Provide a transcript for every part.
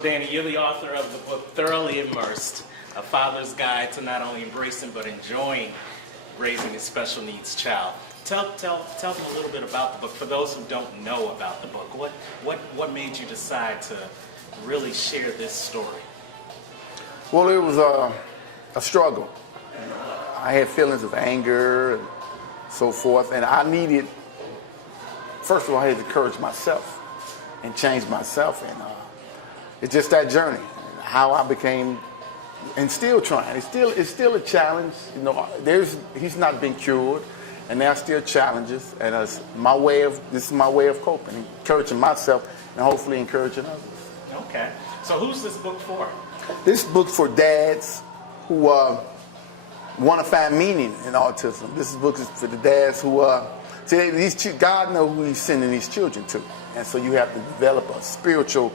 Danny, you're the author of the book Thoroughly Immersed, a father's guide to not only embracing but enjoying raising a special needs child. Tell me a little bit about the book. For those who don't know about the book, what made you decide to really share this story? Well, it was a struggle. I had feelings of anger and so forth, and I needed, first of all, I had to encourage myself and change myself, and it's just that journey, how I became, and still trying. It's still a challenge. You know, he's not been cured, and there are still challenges, and this is my way of coping, encouraging myself, and hopefully encouraging others. Okay. So who's this book for? This book's for dads who want to find meaning in autism. This book is for the dads who see, God knows who He's sending these children to, and so you have to develop a spiritual.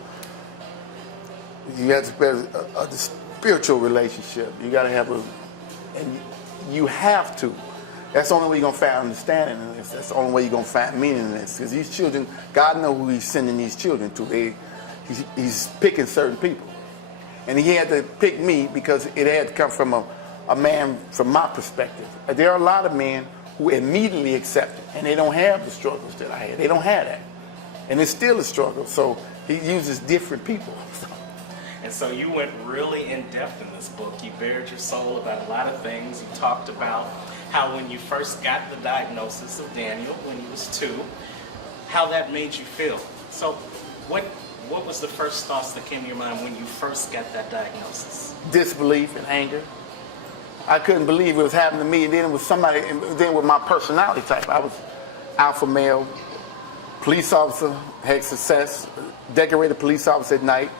You have to build a spiritual relationship. You got to have and you have to. That's the only way you're gonna find understanding in this. That's the only way you're gonna find meaning in this. Because these children, God knows who He's sending these children to. He's picking certain people, and He had to pick me because it had to come from a man from my perspective. There are a lot of men who immediately accept it, and they don't have the struggles that I had. They don't have that, and it's still a struggle. So He uses different people. And so you went really in depth in this book. You bared your soul about a lot of things. You talked about how when you first got the diagnosis of Daniel when he was 2, how that made you feel. So what was the first thoughts that came to your mind when you first got that diagnosis? Disbelief and anger. I couldn't believe it was happening to me, and then it was somebody, then with my personality type. I was alpha male, police officer, had success, decorated police officer at night,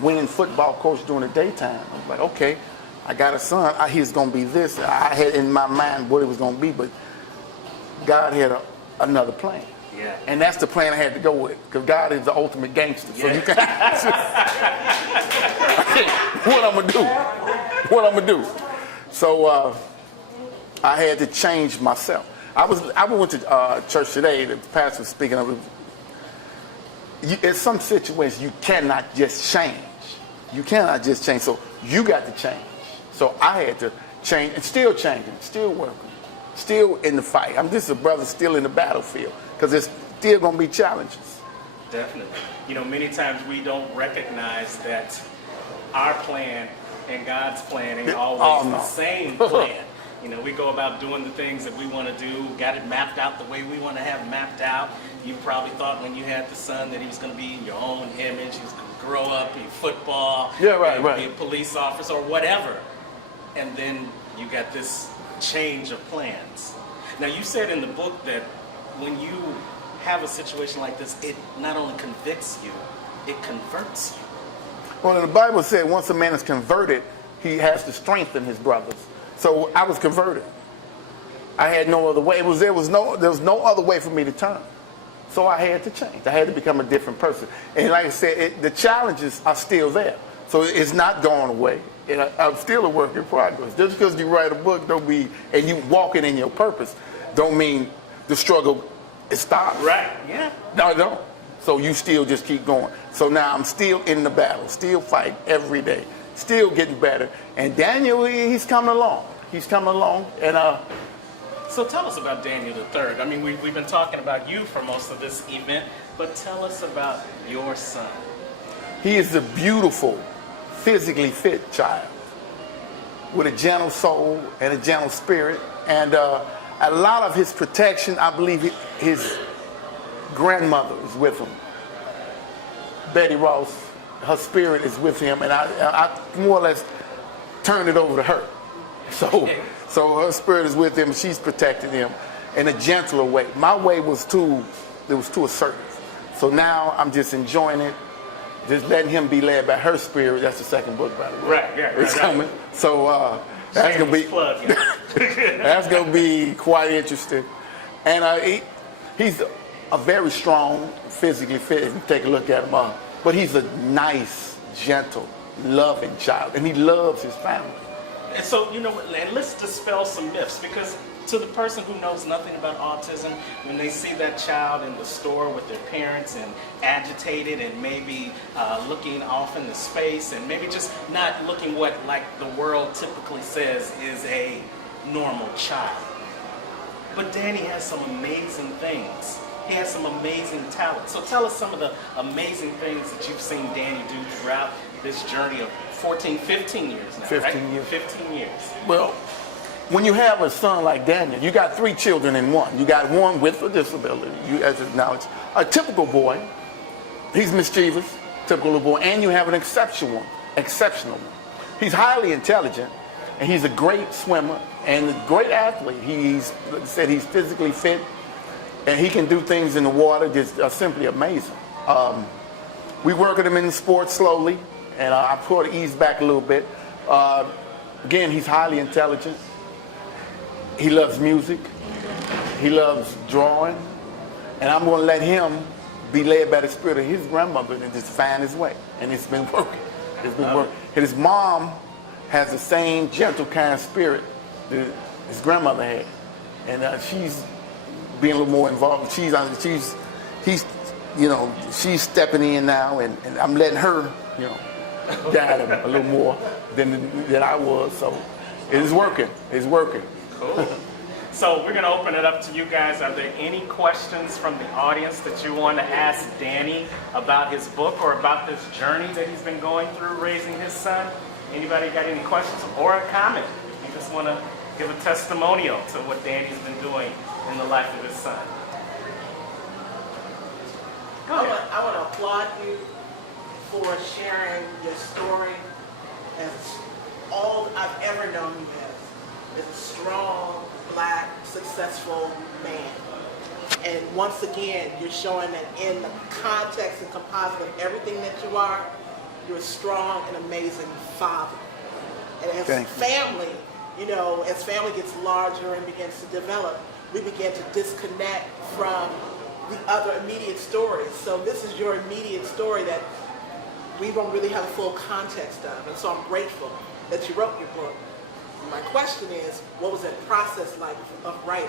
winning football coach during the daytime. I was like, okay, I got a son. He's going to be this. I had in my mind what it was going to be, but God had another plan. Yeah. And that's the plan I had to go with, because God is the ultimate gangster. So you can what I'm going to do? So I had to change myself. I went to church today. The pastor was speaking of it. In some situations, you cannot just change. You cannot just change. So you got to change. So I had to change, and still changing, still working, still in the fight. I'm just a brother still in the battlefield, because there's still going to be challenges. Definitely. You know, many times we don't recognize that our plan and God's plan ain't always the same plan. You know, we go about doing the things that we want to do, got it mapped out the way we want to have mapped out. You probably thought when you had the son that he was going to be in your own image, he was going to grow up, be football, be a police officer or whatever. And then you got this change of plans. Now, you said in the book that when you have a situation like this, it not only convicts you, it converts you. Well, the Bible said once a man is converted, he has to strengthen his brothers. So I was converted. I had no other way. There was no other way for me to turn. So I had to change. I had to become a different person. And like I said, the challenges are still there. So it's not gone away. And I'm still a work in progress. Just because you write a book and you walk it in your purpose, don't mean the struggle stops. Right, yeah. No, it don't. So you still just keep going. So now I'm still in the battle, still fighting every day, still getting better. And Daniel, he's coming along. He's coming along. And so tell us about Daniel the Third. I mean, we've been talking about you for most of this event, but tell us about your son. He is a beautiful, physically fit child with a gentle soul and a gentle spirit. And a lot of his protection, I believe his grandmother is with him. Betty Ross, her spirit is with him, and I more or less turned it over to her. So her spirit is with him, and she's protecting him in a gentler way. My way was too assertive. So now I'm just enjoying it, just letting him be led by her spirit. That's the second book, by the way. Right, yeah. It's coming. So that's gonna be that's gonna be quite interesting. And he's a very strong, physically fit. If you take a look at him, but he's a nice, gentle, loving child, and he loves his family. And so, you know, and let's dispel some myths, because to the person who knows nothing about autism, when they see that child in the store with their parents and agitated and maybe looking off into space and maybe just not looking what like the world typically says is a normal child. But Danny has some amazing things. He has some amazing talent. So tell us some of the amazing things that you've seen Danny do throughout this journey of 15 years now, 15 right? years. 15 years. Well, when you have a son like Daniel, you got 3 children in one. You got one with a disability, you as acknowledge. A typical boy, he's mischievous, typical little boy, and you have an exceptional one. He's highly intelligent, and he's a great swimmer and a great athlete. He's said he's physically fit, and he can do things in the water just simply amazing. We work at him in the sports slowly, and I sort of ease back a little bit. Again, he's highly intelligent. He loves music. He loves drawing. And I'm going to let him be led by the spirit of his grandmother and just find his way. And it's been working. It's been working. And his mom has the same gentle, kind spirit that his grandmother had. And she's being a little more involved. She's stepping in now, and I'm letting her, guide him a little more than I was. So it's working. It's working. Cool. So we're going to open it up to you guys. Are there any questions from the audience that you want to ask Danny about his book or about this journey that he's been going through raising his son? Anybody got any questions or a comment? You just want to give a testimonial to what Danny's been doing in the life of his son. Go ahead. I want to applaud you for sharing your story as all I've ever known you as a strong, black, successful man. And once again, you're showing that in the context and composite of everything that you are, you're a strong and amazing father. And as family, as family gets larger and begins to develop, we begin to disconnect from the other immediate stories. So this is your immediate story that we don't really have a full context of. And so I'm grateful that you wrote your book. My question is, what was that process like of writing?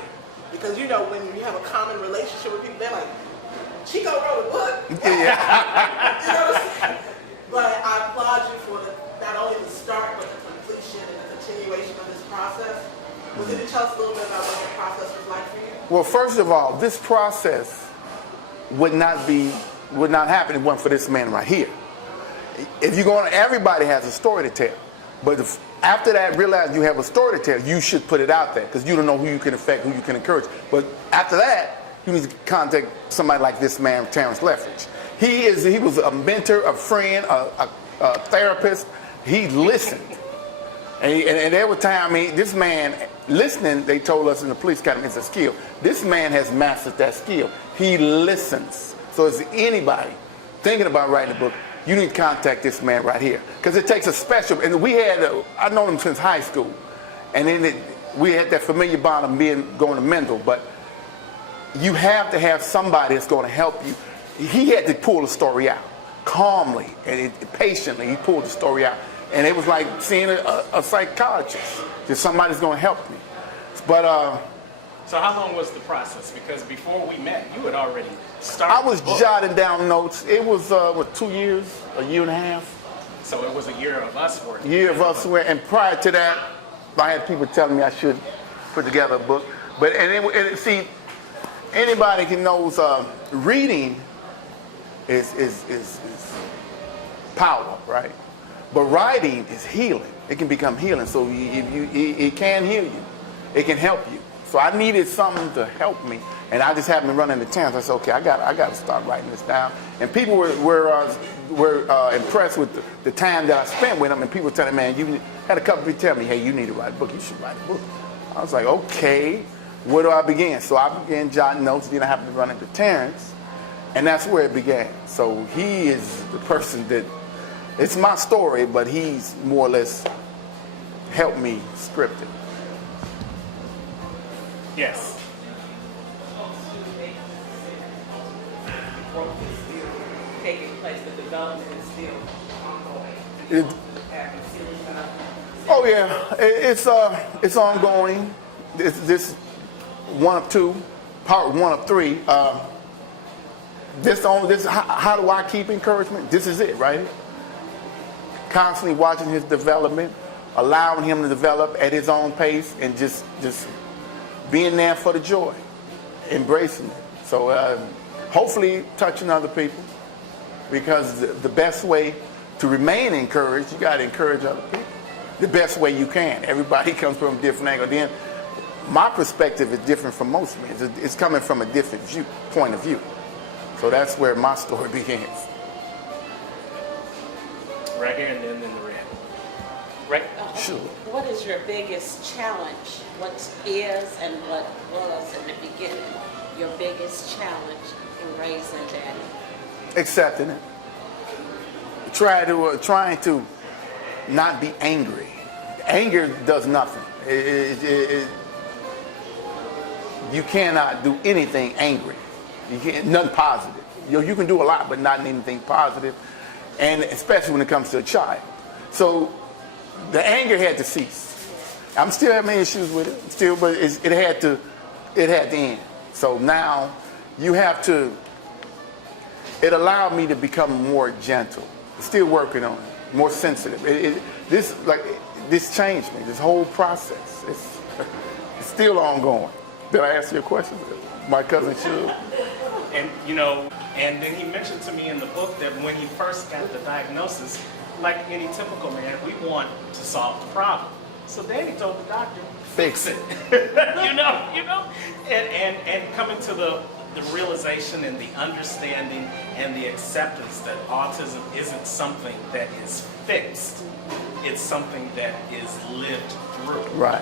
Because when you have a common relationship with people, they're like, Chico wrote a book? Yeah. You know what I'm saying? But I applaud you for not only the start, but the completion and the continuation of this process. Well, can you tell us a little bit about what the process was like for you? Well, first of all, this process would not happen if it wasn't for this man right here. If you're going, everybody has a story to tell. But after that, realize you have a story to tell, you should put it out there because you don't know who you can affect, who you can encourage. But after that, you need to contact somebody like this man, Terrance Leftridge. He was a mentor, a friend, a therapist. He listened. And there were times, this man, listening, they told us in the police academy, it's a skill. This man has mastered that skill. He listens. So is anybody thinking about writing a book, you need to contact this man right here. Because it takes a special, and I've known him since high school. And then we had that familiar bond of going to Mendel, but you have to have somebody that's going to help you. He had to pull the story out calmly and patiently. He pulled the story out. And it was like seeing a psychologist. Just somebody's going to help me. But so how long was the process? Because before we met, you had already started. I was jotting down notes. It was 2 years, a year and a half. So it was a year of us working. And prior to that, I had people telling me I should put together a book. But see, anybody who knows reading is power, right? But writing is healing. It can become healing. So it can heal you. It can help you. So I needed something to help me, and I just happened to run into town. So I said, okay, I got to start writing this down. And people were impressed with the time that I spent with them. And people were telling me, man, you had a couple people tell me, hey, you need to write a book. You should write a book. I was like, okay, where do I begin? So I began jotting notes. Then I happened to run into Terrance, and that's where it began. So he is the person that, it's my story, but he's more or less helped me script it. Yes. Growth is still taking place, the development is still ongoing. Oh yeah, it's ongoing. This one of two, part one of three. How do I keep encouragement? This is it, right? Constantly watching his development, allowing him to develop at his own pace, and just being there for the joy, embracing it. So hopefully touching other people, because the best way to remain encouraged, you got to encourage other people the best way you can. Everybody comes from a different angle. Then my perspective is different from most men. It's coming from a different point of view. So that's where my story begins. Right here and then in the red. Right? Sure. What is your biggest challenge? What is and what was in the beginning your biggest challenge in raising Daddy? Accepting it. Trying to not be angry. Anger does nothing. You cannot do anything angry. You can't, nothing positive. You can do a lot, but not anything positive, and especially when it comes to a child. So the anger had to cease. I'm still having issues with it, but it had to end. So now you have to. It allowed me to become more gentle. Still working on it, more sensitive. This changed me. This whole process. It's still ongoing. Did I answer your question? My cousin should. And and then he mentioned to me in the book that when he first got the diagnosis, like any typical man, we want to solve the problem. So Danny told the doctor, fix it. and coming to the realization and the understanding and the acceptance that autism isn't something that is fixed. It's something that is lived through. Right.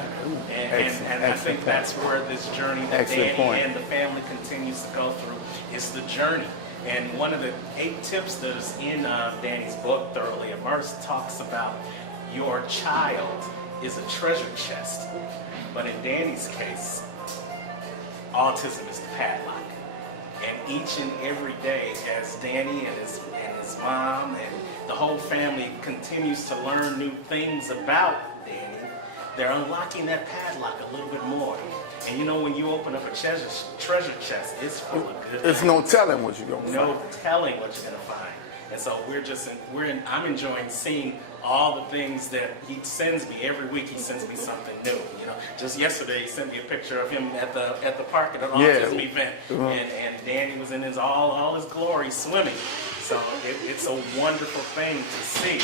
And I think that's where this journey that Danny and the family continues to go through is the journey. And one of the 8 tips that is in Danny's book, Thoroughly Immersed, talks about your child is a treasure chest. But in Danny's case, autism is the padlock. And each and every day, as Danny and his mom and the whole family continues to learn new things about Danny, they're unlocking that padlock a little bit more. And when you open up a treasure chest, it's full of good things. There's no telling what you're going to find. No telling what you're going to find. And so I'm enjoying seeing all the things that he sends me. Every week he sends me something new. Just yesterday he sent me a picture of him at the park at an autism event. And Danny was in his all his glory swimming. So it's a wonderful thing to see.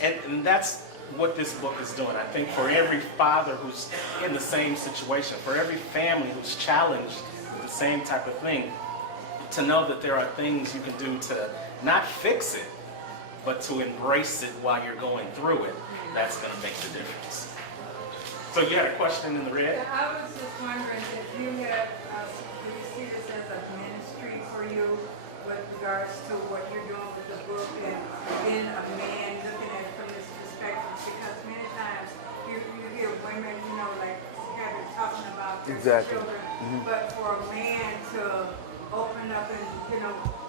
And that's what this book is doing. I think for every father who's in the same situation, for every family who's challenged with the same type of thing, to know that there are things you can do to not fix it, but to embrace it while you're going through it, that's going to make the difference. So you had a question in the red? Yeah, I was just wondering if you had, do you see this as a ministry for you with regards to what you're doing with the book and being a man looking at it from this perspective? Because many times you hear women, like having talking about their children, but for a man to open up and,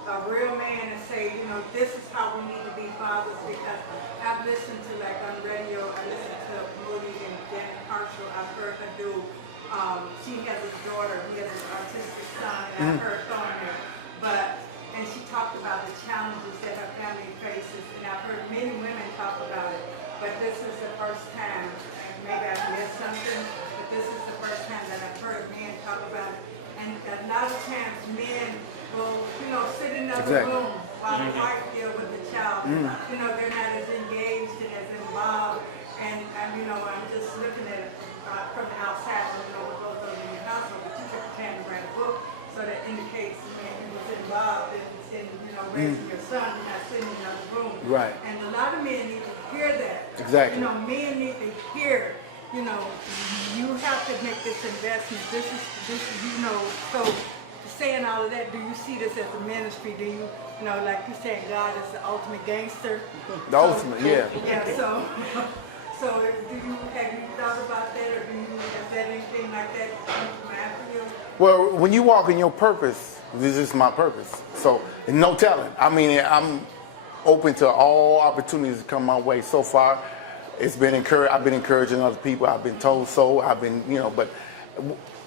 a real man and say, this is how we need to be fathers, because I've listened to, like on radio, I listened to Moody and Janet Marshall, I've heard her do, she has a daughter, he has an autistic son, and I've heard her on there, and she talked about the challenges that her family faces, and I've heard many women talk about it, but this is the first time, and maybe I missed something, but this is the first time that I've heard men talk about it. And a lot of times men will, sit in another room while the wife deal with the child. They're not as engaged and as involved. And I'm just looking at it from the outside. I don't know what goes on in your household, but you took the time to write a book, so that indicates the man who was involved in raising your son, and not sitting in another room. Right. And a lot of men need to hear that. Exactly. Men need to hear. You have to make this investment. This is, so saying all of that, do you see this as a ministry? Do you, like you said, God is the ultimate gangster? The ultimate, yeah. Yeah, so have you thought about that, or has that anything like that come to mind for you? Well, when you walk in your purpose, this is my purpose. So, no telling. I mean, I'm open to all opportunities that come my way. So far, it's been I've been encouraging other people. I've been told so. I've been, but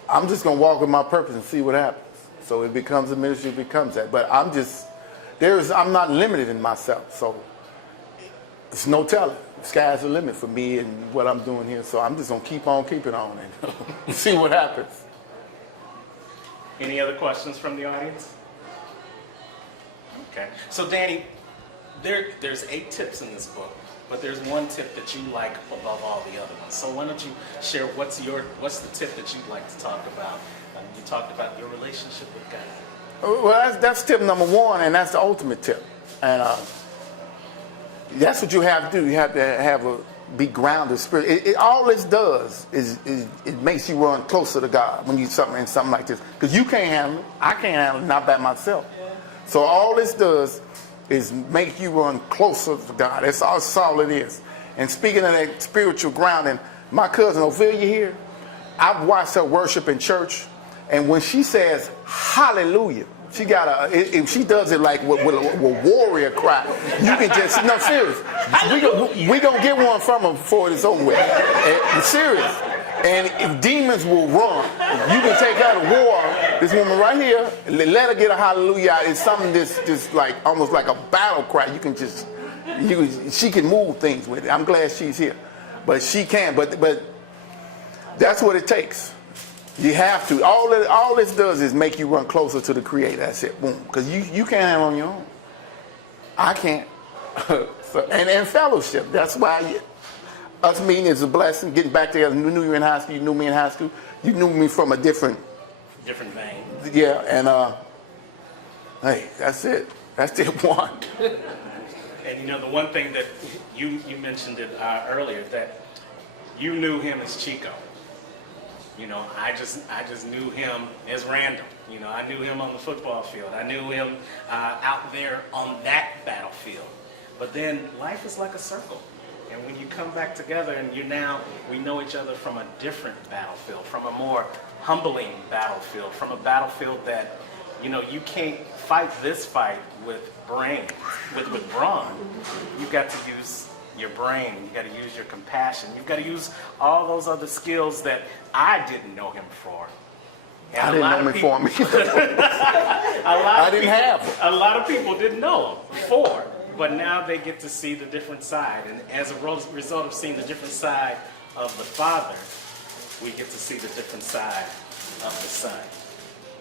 I'm just going to walk with my purpose and see what happens. So it becomes a ministry, it becomes that. But I'm not limited in myself. So it's no telling. The sky's the limit for me and what I'm doing here. So I'm just going to keep on keeping on and see what happens. Any other questions from the audience? Okay. So Danny, there's 8 tips in this book, but there's one tip that you like above all the other ones. So why don't you share what's the tip that you'd like to talk about? You talked about your relationship with God. Well, that's tip number 1, and that's the ultimate tip. And that's what you have to do. You have to be grounded spirit. All this does is it makes you run closer to God when you something like this, because you can't handle it. I can't handle it, not by myself. So all this does is make you run closer to God. That's all it is. And speaking of that spiritual grounding, my cousin Ophelia here, I've watched her worship in church, and when she says hallelujah, she got if she does it like with a warrior cry, you can just, no, serious. We gonna get one from her before it's over with. And, serious. And if demons will run, you can take her to war. This woman right here, let her get a hallelujah. It's something just like almost like a battle cry. You can just, she can move things with it. I'm glad she's here, but she can. But that's what it takes. You have to. All this does is make you run closer to the Creator. That's it. Boom. Because you can't have it on your own. I can't. and fellowship. That's why us meeting is a blessing. Getting back together. You knew you in high school. You knew me in high school. You knew me from a different vein. Yeah. And hey, that's it. That's tip 1. And the one thing that you mentioned it earlier, that you knew him as Chico. I just knew him as Randall. I knew him on the football field. I knew him out there on that battlefield. But then life is like a circle. And when you come back together and we know each other from a different battlefield, from a more humbling battlefield, from a battlefield that, you can't fight this fight with brains, with brawn. You've got to use your brain, you got to use your compassion, you've got to use all those other skills that I didn't know him for. And I didn't know him for me. I didn't have him. A lot of people didn't know him for, but now they get to see the different side. And as a result of seeing the different side of the Father, we get to see the different side of the Son.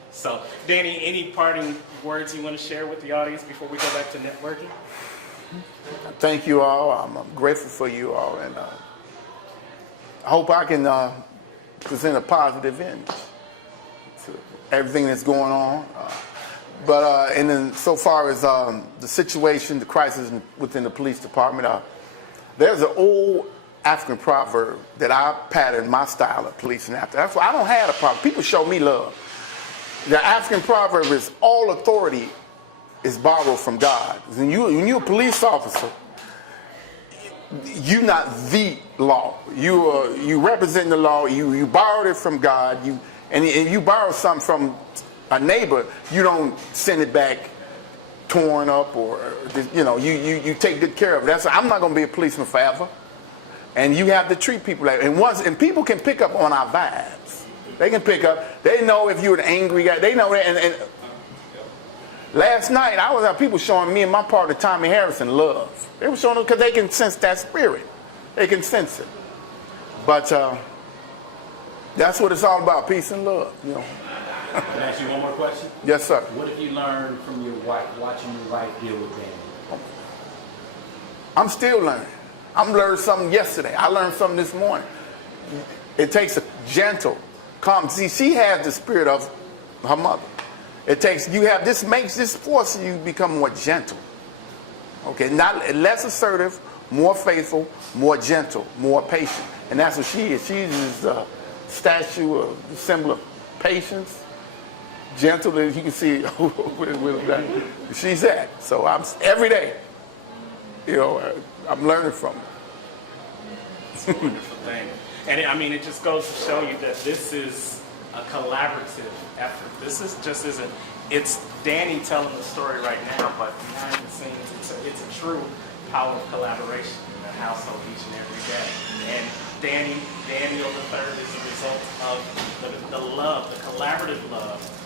So, Danny, any parting words you want to share with the audience before we go back to networking? Thank you all. I'm grateful for you all, and I hope I can present a positive image to everything that's going on. And then so far as the situation, the crisis within the police department, there's an old African proverb that I patterned my style of policing after. That's why I don't have a problem. People show me love. The African proverb is all authority is borrowed from God. When you're a police officer, you're not the law. You represent the law. You borrowed it from God. And you borrow something from a neighbor, you don't send it back torn up or you take good care of it. I'm not going to be a policeman forever. And you have to treat people like, and people can pick up on our vibes. They can pick up. They know if you're an angry guy. They know that. And last night, I was have people showing me and my partner Tommy Harrison love. They were showing it because they can sense that spirit. They can sense it. But that's what it's all about, peace and love. Can I ask you one more question? Yes, sir. What have you learned from your wife, watching your wife deal with Danny? I'm still learning. I'm learning something yesterday. I learned something this morning. It takes a gentle, calm. See, she has the spirit of her mother. This forces you to become more gentle. Okay, not less assertive, more faithful, more gentle, more patient. And that's what she is. She's a statue of the symbol of patience, gentle, as you can see. She's that. So I'm every day, I'm learning from her. It's a wonderful thing. And it just goes to show you that this is a collaborative effort. This it's Danny telling the story right now, but behind the scenes, it's a true power of collaboration in the household each and every day. And Daniel the third is a result of the love, the collaborative love